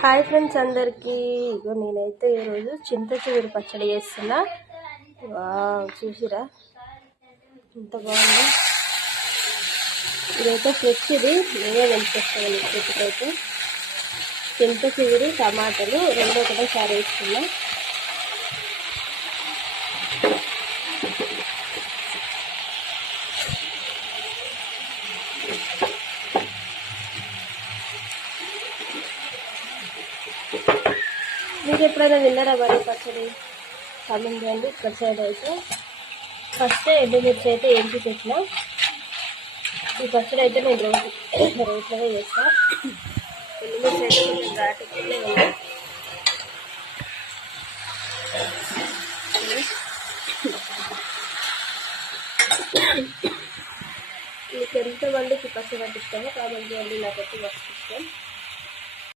Hi friends అందరికీ. ఇగో నేనైతే ఈరోజు చింత చిగురు పచ్చడి చేస్తున్నా. చూసిరా ఎంత బాగుంది. ఇదైతే ఫ్రెష్, ఇది నేనే వెంచేస్తాను. చెట్టుకైతే చింత చిగురు టమాటాలు రెండు ఒకటేసారి వేస్తున్నా. మీకు ఎప్పుడైనా విన్నారా వరి పచ్చడి? కామెంట్ చేయండి. ఇక్కడ సైడ్ అయితే ఫస్ట్ ఎండుమిర్చి అయితే ఏంటి పెట్టినా. ఈ పచ్చడి అయితే నేను రోట్లోనే చేస్తాను. ఎండుమిర్చి అయితే కొంచెం ఘాటుగానే ఉంది. మీకు ఎంతమందికి పచ్చడి అంటే ఇష్టమో కామెంట్ చేయండి. నాకైతే మస్తు ఇష్టం.